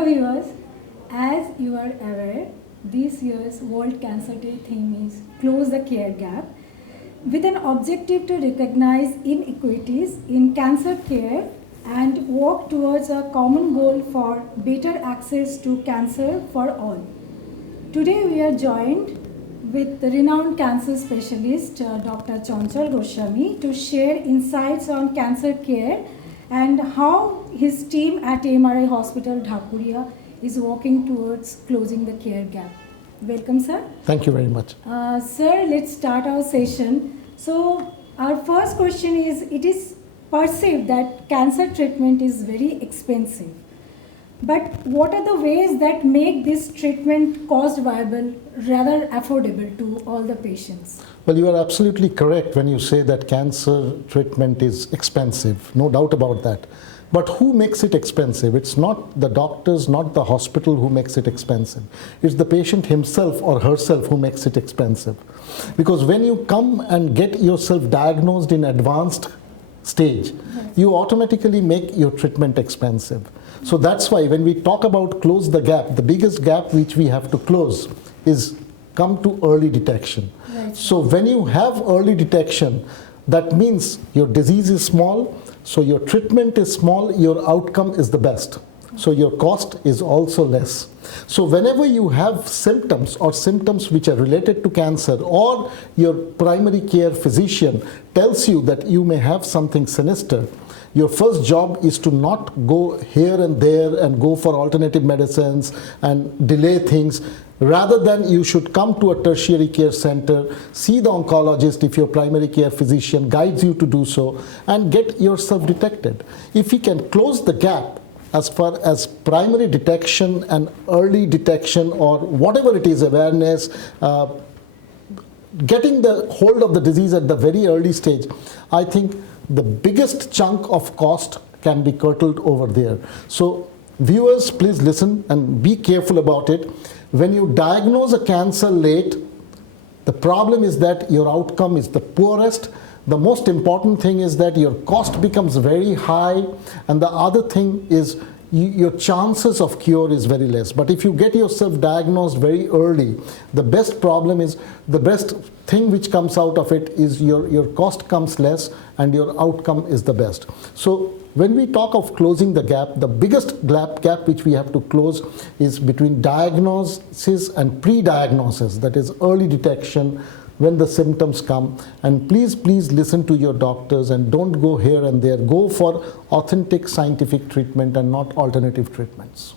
Hello viewers, as you are aware, this year's World Cancer Day theme is Close the Care Gap, with an objective to recognize inequities in cancer care and work towards a common goal for better access to cancer for all. Today we are joined with the renowned cancer specialist Dr. Chanchal Goswami to share insights on cancer care and how his team at AMRI Hospital Dhakuria is working towards closing the care gap. Welcome, sir. Thank you very much. Sir, let's start our session. So, our first question is, it is perceived that cancer treatment is very expensive. But what are the ways that make this treatment cost viable, rather affordable to all the patients? Well, you are absolutely correct when you say that cancer treatment is expensive, no doubt about that. But who makes it expensive? It's not the doctors, not the hospital who makes it expensive. It's the patient himself or herself who makes it expensive. Because when you come and get yourself diagnosed in advanced stage, you automatically make your treatment expensive. So that's why when we talk about close the gap, the biggest gap which we have to close is come to early detection. Right. So when you have early detection, that means your disease is small, so your treatment is small, your outcome is the best. So your cost is also less. So whenever you have symptoms or symptoms which are related to cancer, or your primary care physician tells you that you may have something sinister, your first job is to not go here and there and go for alternative medicines and delay things. Rather than you should come to a tertiary care center, see the oncologist if your primary care physician guides you to do so, and get yourself detected. If we can close the gap as far as primary detection and early detection, or whatever it is, awareness, getting the hold of the disease at the very early stage, I think the biggest chunk of cost can be curtailed over there. So viewers, please listen and be careful about it. When you diagnose a cancer late, the problem is that your outcome is the poorest. The most important thing is that your cost becomes very high, and the other thing is your chances of cure is very less. But if you get yourself diagnosed very early, the best thing which comes out of it is your cost comes less and your outcome is the best. So when we talk of closing the gap, the biggest gap which we have to close is between diagnosis and pre-diagnosis, that is early detection when the symptoms come. And please listen to your doctors and don't go here and there. Go for authentic scientific treatment and not alternative treatments.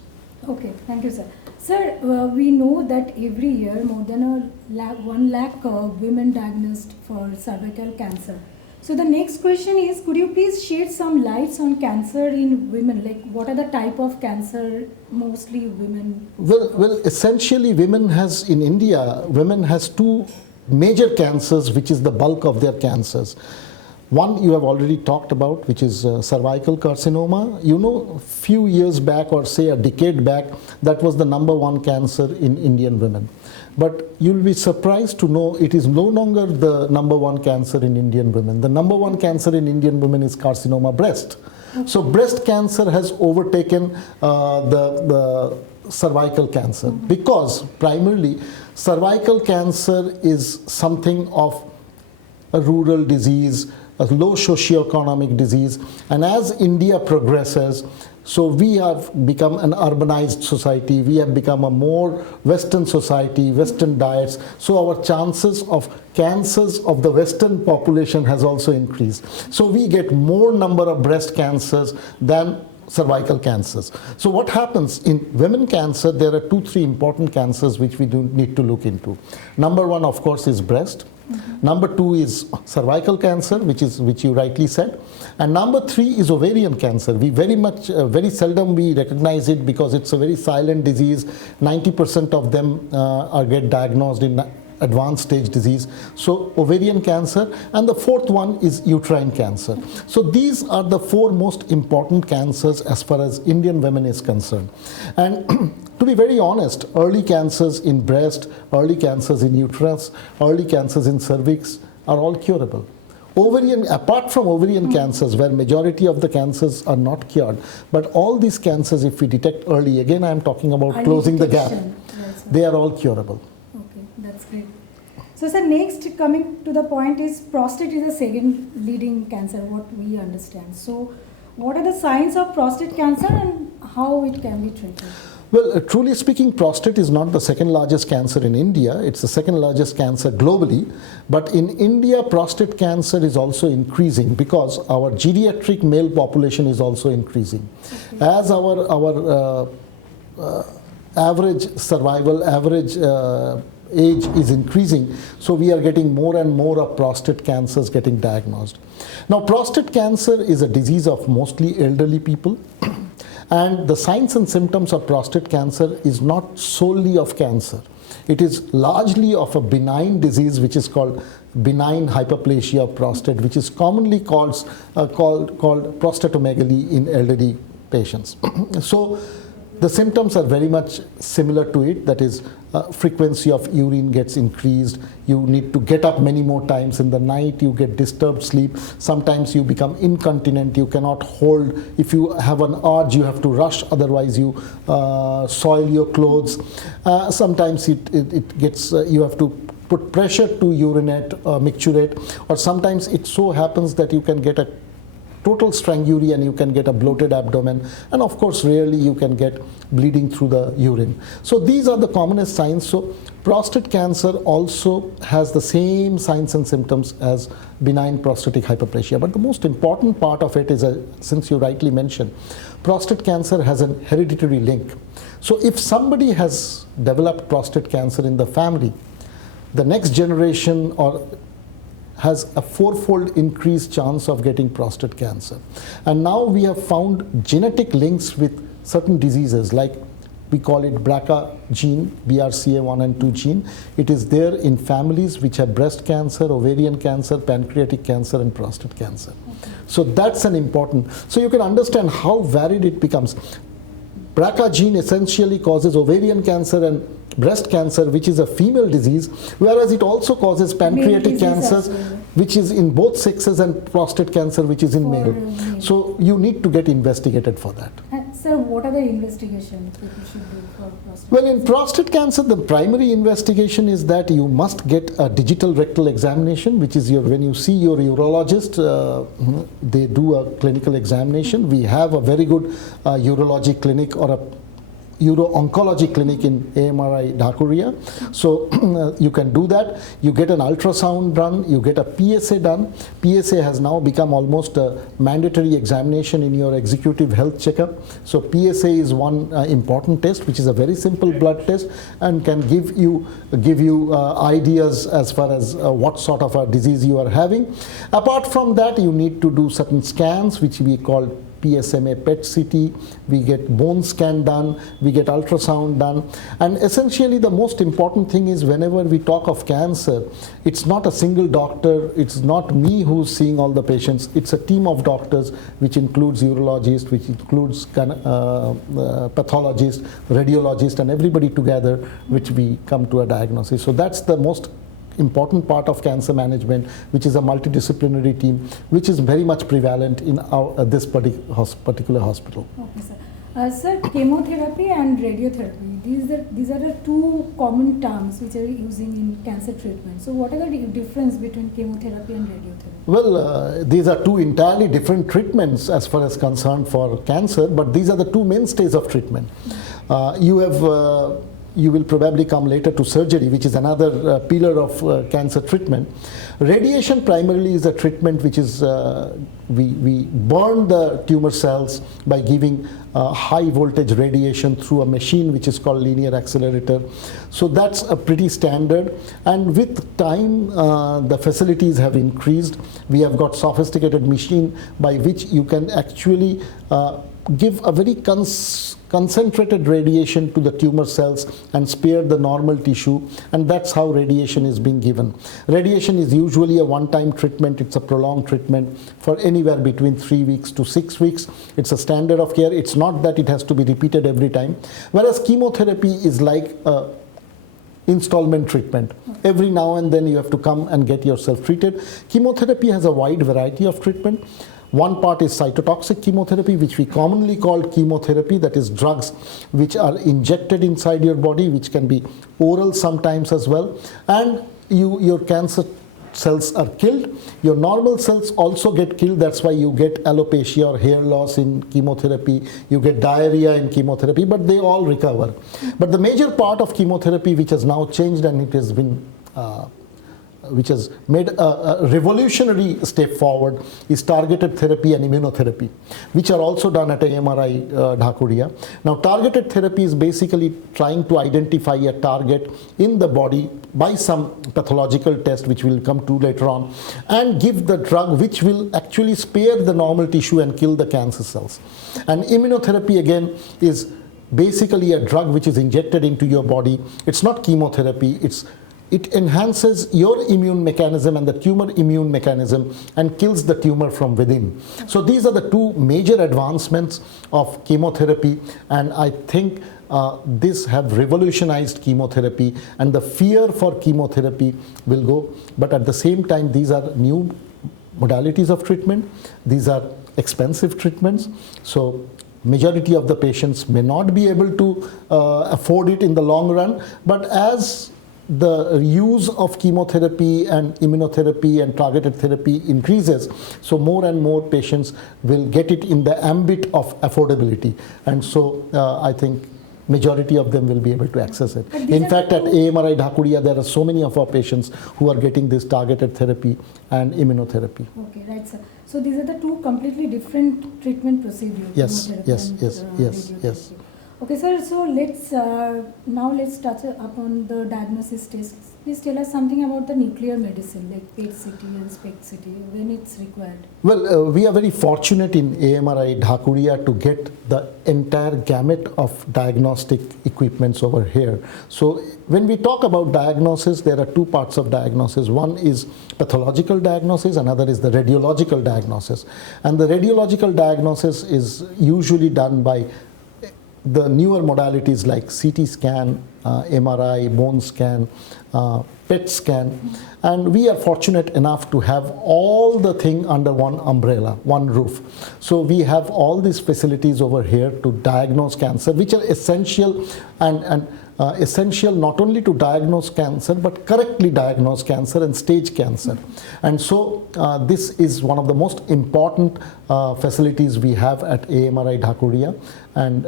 Okay, thank you, sir. Sir, we know that every year more than 1 lakh women diagnosed for cervical cancer. So the next question is, could you please shed some lights on cancer in women? Like, what are the type of cancer mostly women? Well, essentially in India, women has two major cancers, which is the bulk of their cancers. One you have already talked about, which is cervical carcinoma. You know, few years back, or say a decade back, that was the #1 cancer in Indian women. But you'll be surprised to know it is no longer the #1 cancer in Indian women. The #1 cancer in Indian women is carcinoma breast. Okay. So breast cancer has overtaken the cervical cancer, because primarily cervical cancer is something of a rural disease, a low socioeconomic disease, and as India progresses, so we have become an urbanized society, we have become a more Western society, Western diets, so our chances of cancers of the Western population has also increased. So we get more number of breast cancers than cervical cancers. So what happens in women cancer, there are 2-3 important cancers which we do need to look into. #1, of course, is breast. #2 is cervical cancer, which you rightly said, and #3 is ovarian cancer. We very seldom we recognize it because it's a very silent disease. 90% of them get diagnosed in advanced stage disease. So ovarian cancer, and the 4th one is uterine cancer. So these are the 4 most important cancers as far as Indian women is concerned. And to be very honest, early cancers in breast, early cancers in uterus, early cancers in cervix are all curable. Ovarian, apart from ovarian cancers, where majority of the cancers are not cured, but all these cancers, if we detect early, again I am talking about Early closing the gap, detection. Yes, sir. they are all curable. Okay, that's great. So, sir, next coming to the point is prostate is the second leading cancer, what we understand. So, what are the signs of prostate cancer and how it can be treated? Well, truly speaking, prostate is not the second largest cancer in India. It's the second largest cancer globally. But in India, prostate cancer is also increasing because our geriatric male population is also increasing. Okay. As our average survival, average age is increasing, so we are getting more and more of prostate cancers getting diagnosed. Now, prostate cancer is a disease of mostly elderly people. And the signs and symptoms of prostate cancer is not solely of cancer. It is largely of a benign disease which is called benign hyperplasia of prostate, which is commonly called prostatomegaly in elderly patients. So the symptoms are very much similar to it. That is, frequency of urine gets increased. You need to get up many more times in the night. You get disturbed sleep. Sometimes you become incontinent. You cannot hold. If you have an urge, you have to rush. Otherwise, you soil your clothes. Sometimes it gets. You have to put pressure to urinate, micturate, or sometimes it so happens that you can get a total strangury and you can get a bloated abdomen, and of course rarely you can get bleeding through the urine. So these are the commonest signs. So prostate cancer also has the same signs and symptoms as benign prostatic hyperplasia, but the most important part of it is, since you rightly mentioned, prostate cancer has an hereditary link. So if somebody has developed prostate cancer in the family, the next generation or has a fourfold increased chance of getting prostate cancer. And now we have found genetic links with certain diseases, like we call it BRCA gene, BRCA1 and 2 gene. It is there in families which have breast cancer, ovarian cancer, pancreatic cancer and prostate cancer. Okay. So that's an important, so you can understand how varied it becomes. BRCA gene essentially causes ovarian cancer and breast cancer, which is a female disease, whereas it also causes pancreatic cancers, which is in both sexes, and prostate cancer, which is in male. So you need to get investigated for that. Sir, what are the investigations that we should do for prostate? Well, in prostate cancer, the primary investigation is that you must get a digital rectal examination, which is when you see your urologist, they do a clinical examination. We have a very good urology clinic or a uro-oncology clinic in AMRI Dhakuria. So you can do that. You get an ultrasound done, you get a PSA done. PSA has now become almost a mandatory examination in your executive health checkup. So PSA is one important test, which is a very simple blood test and can give you ideas as far as what sort of a disease you are having. Apart from that, you need to do certain scans, which we call PSMA PET CT, we get bone scan done, we get ultrasound done. And essentially the most important thing is, whenever we talk of cancer, it's not a single doctor, it's not me who's seeing all the patients, it's a team of doctors which includes urologists, which includes pathologists, radiologists, and everybody together, which we come to a diagnosis. So that's the most important part of cancer management, which is a multidisciplinary team, which is very much prevalent in this particular hospital. Okay, sir. Sir, chemotherapy and radiotherapy, these are the two common terms which are using in cancer treatment. So what are the difference between chemotherapy and radiotherapy? Well, these are two entirely different treatments as far as concerned for cancer, but these are the two mainstays of treatment. You will probably come later to surgery, which is another pillar of cancer treatment. Radiation primarily is a treatment which is, we burn the tumor cells by giving high voltage radiation through a machine which is called linear accelerator. So that's a pretty standard, and with time the facilities have increased. We have got sophisticated machine by which you can actually give a very concentrated radiation to the tumor cells and spare the normal tissue, and that's how radiation is being given. Radiation is usually a one-time treatment. It's a prolonged treatment for anywhere between 3 weeks to 6 weeks. It's a standard of care. It's not that it has to be repeated every time. Whereas chemotherapy is like installment treatment. Every now and then you have to come and get yourself treated. Chemotherapy has a wide variety of treatment. One part is cytotoxic chemotherapy, which we commonly call chemotherapy, that is drugs which are injected inside your body, which can be oral sometimes as well, and your cancer cells are killed. Your normal cells also get killed. That's why you get alopecia or hair loss in chemotherapy. You get diarrhea in chemotherapy, but they all recover. But the major part of chemotherapy which has now changed, and it has been which has made a revolutionary step forward, is targeted therapy and immunotherapy, which are also done at AMRI Dhakuria. Now, targeted therapy is basically trying to identify a target in the body by some pathological test, which we'll come to later on, and give the drug which will actually spare the normal tissue and kill the cancer cells. And immunotherapy again is basically a drug which is injected into your body. It's not chemotherapy, it enhances your immune mechanism and the tumor immune mechanism and kills the tumor from within. So these are the two major advancements of chemotherapy, and I think these have revolutionized chemotherapy, and the fear for chemotherapy will go. But at the same time, these are new modalities of treatment. These are expensive treatments. So majority of the patients may not be able to afford it in the long run, but as the use of chemotherapy and immunotherapy and targeted therapy increases, so more and more patients will get it in the ambit of affordability, and so I think majority of them will be able to access it. In fact, at AMRI Dhakuria, there are so many of our patients who are getting this targeted therapy and immunotherapy. Okay, right, sir. So these are the two completely different treatment procedures. Yes, yes. Okay, sir. So let's touch upon the diagnosis tests. Please tell us something about the nuclear medicine, like PET-CT and SPECT-CT, when it's required. Well, we are very fortunate in AMRI Dhakuria to get the entire gamut of diagnostic equipments over here. So when we talk about diagnosis, there are two parts of diagnosis. One is pathological diagnosis, another is the radiological diagnosis. And the radiological diagnosis is usually done by the newer modalities like CT scan, MRI, bone scan, PET scan, and we are fortunate enough to have all the thing under one umbrella, one roof. So we have all these facilities over here to diagnose cancer, which are essential and essential not only to diagnose cancer, but correctly diagnose cancer and stage cancer. And so this is one of the most important facilities we have at AMRI Dhakuria, and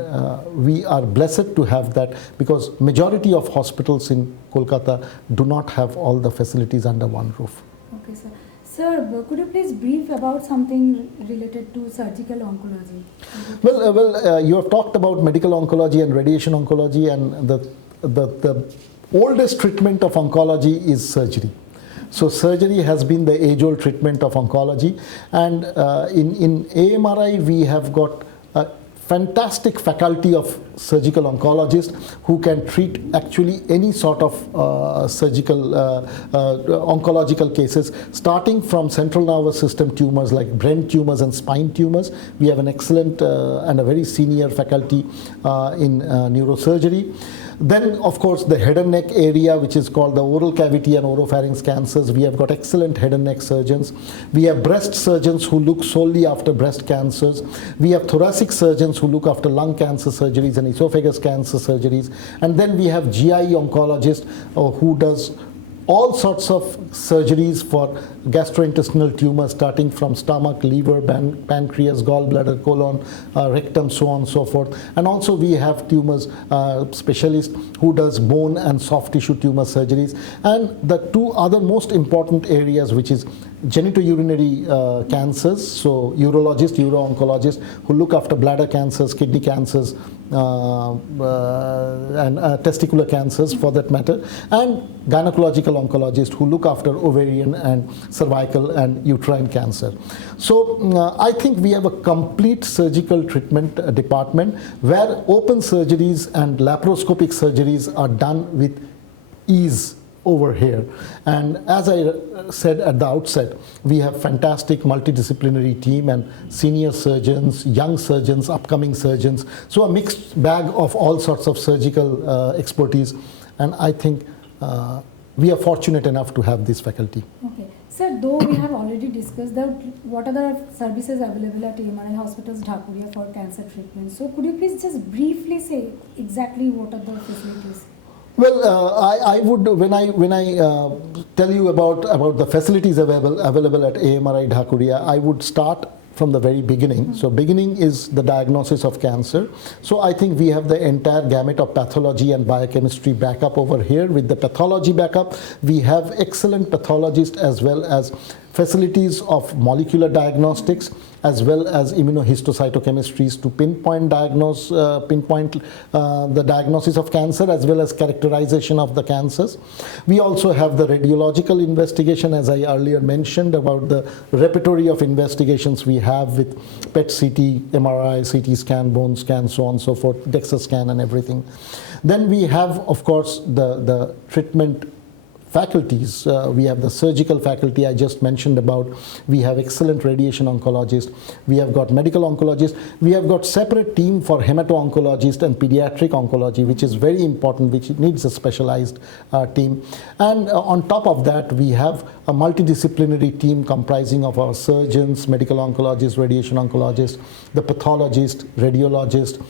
we are blessed to have that, because majority of hospitals in Kolkata do not have all the facilities under one roof. Okay, sir. Sir, could you please brief about something related to surgical oncology? Well, you have talked about medical oncology and radiation oncology, and the oldest treatment of oncology is surgery. So surgery has been the age-old treatment of oncology, and in AMRI we have got a fantastic faculty of surgical oncologists who can treat actually any sort of surgical oncological cases, starting from central nervous system tumors like brain tumors and spine tumors. We have an excellent and a very senior faculty in neurosurgery. Then, of course, the head and neck area, which is called the oral cavity and oropharynx cancers, we have got excellent head and neck surgeons. We have breast surgeons who look solely after breast cancers. We have thoracic surgeons who look after lung cancer surgeries and esophagus cancer surgeries. And then we have GI oncologist who does all sorts of surgeries for gastrointestinal tumors, starting from stomach, liver, pancreas, gallbladder, colon, rectum, so on and so forth. And also we have tumors specialist who does bone and soft tissue tumor surgeries. And the two other most important areas, which is genitourinary cancers, so urologist, uro-oncologist who look after bladder cancers, kidney cancers, and testicular cancers for that matter, and gynecological oncologist who look after ovarian and cervical and uterine cancer. So I think we have a complete surgical treatment department where open surgeries and laparoscopic surgeries are done with ease over here. And as I said at the outset, we have fantastic multidisciplinary team and senior surgeons, young surgeons, upcoming surgeons. So a mixed bag of all sorts of surgical expertise. And I think we are fortunate enough to have this faculty. Okay. Sir, though we have already discussed that what are the services available at AMRI Hospitals Dhakuria for cancer treatment. So could you please just briefly say exactly what are the facilities? Well, I would, when I tell you about the facilities available at AMRI Dhakuria, I would start from the very beginning. So beginning is the diagnosis of cancer. So I think we have the entire gamut of pathology and biochemistry backup over here. With the pathology backup, we have excellent pathologists as well as facilities of molecular diagnostics as well as immunohistocytochemistries to pinpoint the diagnosis of cancer as well as characterization of the cancers. We also have the radiological investigation, as I earlier mentioned, about the repertoire of investigations we have with PET CT, MRI, CT scan, bone scan, so on and so forth, DEXA scan and everything. Then we have, of course, the treatment faculties. We have the surgical faculty I just mentioned about. We have excellent radiation oncologists. We have got medical oncologists. We have got separate team for hemato-oncologist and pediatric oncology, which is very important, which needs a specialized team. And on top of that, we have a multidisciplinary team comprising of our surgeons, medical oncologists, radiation oncologists, the pathologist, radiologist,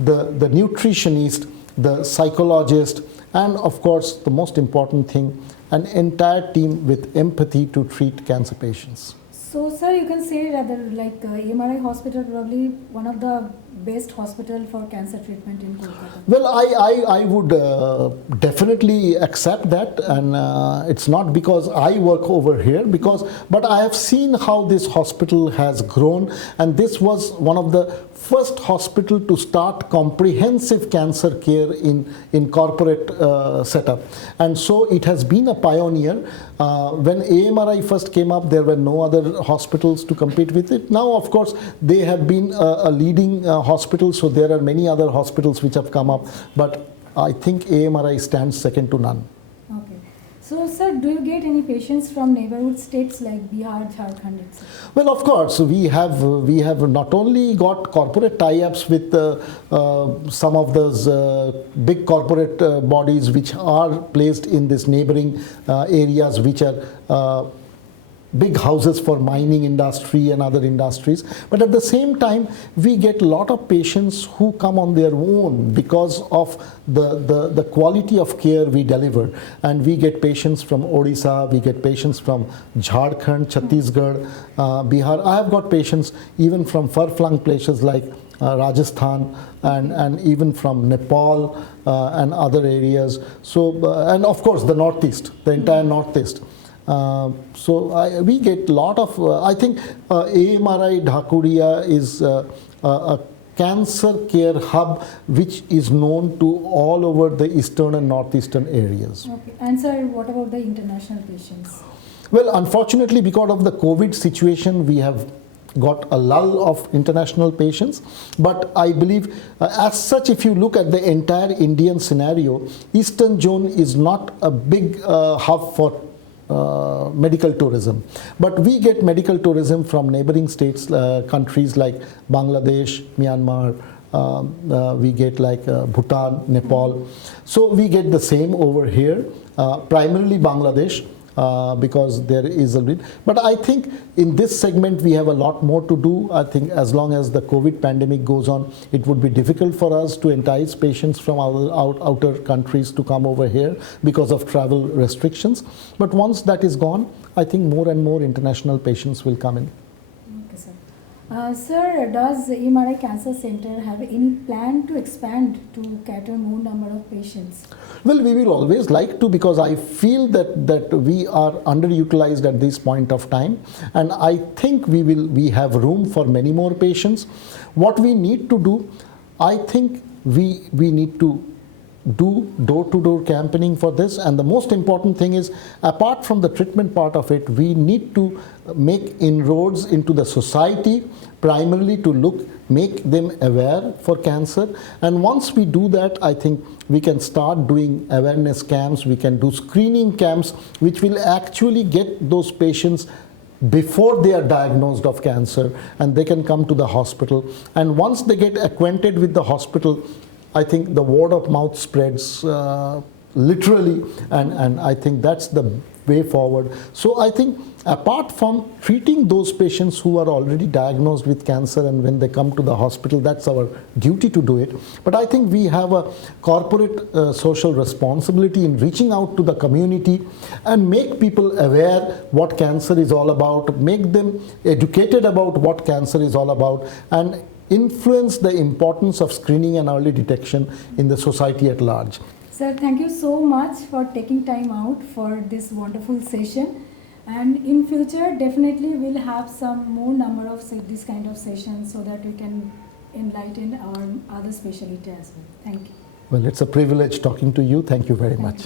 the nutritionist, the psychologist, and of course, the most important thing, an entire team with empathy to treat cancer patients. So, sir, you can say rather like AMRI Hospital probably one of the best hospital for cancer treatment in Kolkata. Well, I would definitely accept that, and it's not because I work over here, but I have seen how this hospital has grown, and this was one of the first hospital to start comprehensive cancer care in corporate setup, and so it has been a pioneer. When AMRI first came up, there were no other hospitals to compete with it. Now, of course, they have been a leading hospital, so there are many other hospitals which have come up, but I think AMRI stands second to none. Okay. So, sir, do you get any patients from neighborhood states like Bihar, Jharkhand, etc.? Well, of course, we have not only got corporate tie-ups with some of those big corporate bodies which are placed in this neighboring areas, which are big houses for mining industry and other industries, but at the same time we get a lot of patients who come on their own because of the quality of care we deliver, and we get patients from Odisha, we get patients from Jharkhand, Chhattisgarh, Bihar. I have got patients even from far-flung places like Rajasthan and even from Nepal and other areas. So and of course the Northeast, the entire Northeast. We get a lot of, I think AMRI Dhakuria is a cancer care hub which is known to all over the eastern and northeastern areas. Okay. And sir, what about the international patients? Well, unfortunately, because of the COVID situation, we have got a lull of international patients, but I believe as such, if you look at the entire Indian scenario, Eastern Zone is not a big hub for medical tourism, but we get medical tourism from neighboring states, countries like Bangladesh, Myanmar, we get like Bhutan, Nepal. So we get the same over here, primarily Bangladesh, because there is a bit. But I think in this segment we have a lot more to do. I think as long as the COVID pandemic goes on, it would be difficult for us to entice patients from outer countries to come over here because of travel restrictions. But once that is gone, I think more and more international patients will come in. Okay, sir. Sir, does AMRI Cancer Center have any plan to expand to cater more number of patients? Well, we will always like to, because I feel that we are underutilized at this point of time, and I think we have room for many more patients. What we need to do, I think we need to do door-to-door campaigning for this, and the most important thing is, apart from the treatment part of it, we need to make inroads into the society, primarily to make them aware for cancer. And once we do that, I think we can start doing awareness camps, we can do screening camps, which will actually get those patients before they are diagnosed of cancer, and they can come to the hospital. And once they get acquainted with the hospital, I think the word of mouth spreads literally, and I think that's the way forward. So I think apart from treating those patients who are already diagnosed with cancer and when they come to the hospital, that's our duty to do it. But I think we have a corporate social responsibility in reaching out to the community and make people aware what cancer is all about, make them educated about what cancer is all about, and influence the importance of screening and early detection in the society at large. Sir, thank you so much for taking time out for this wonderful session. And in future, definitely we'll have some more number of this kind of sessions so that we can enlighten our other specialty as well. Thank you. Well, it's a privilege talking to you. Thank you very much.